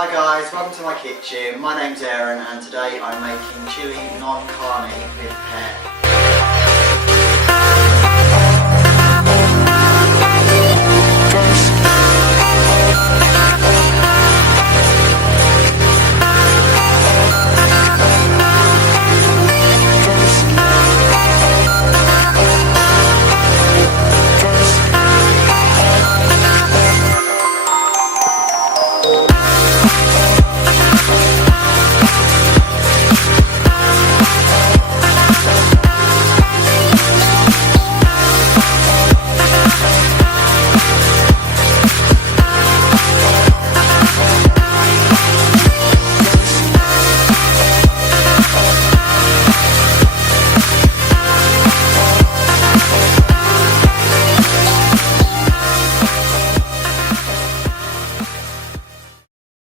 Hi guys, welcome to my kitchen. My name's Aaron and today I'm making chili non carne with pear.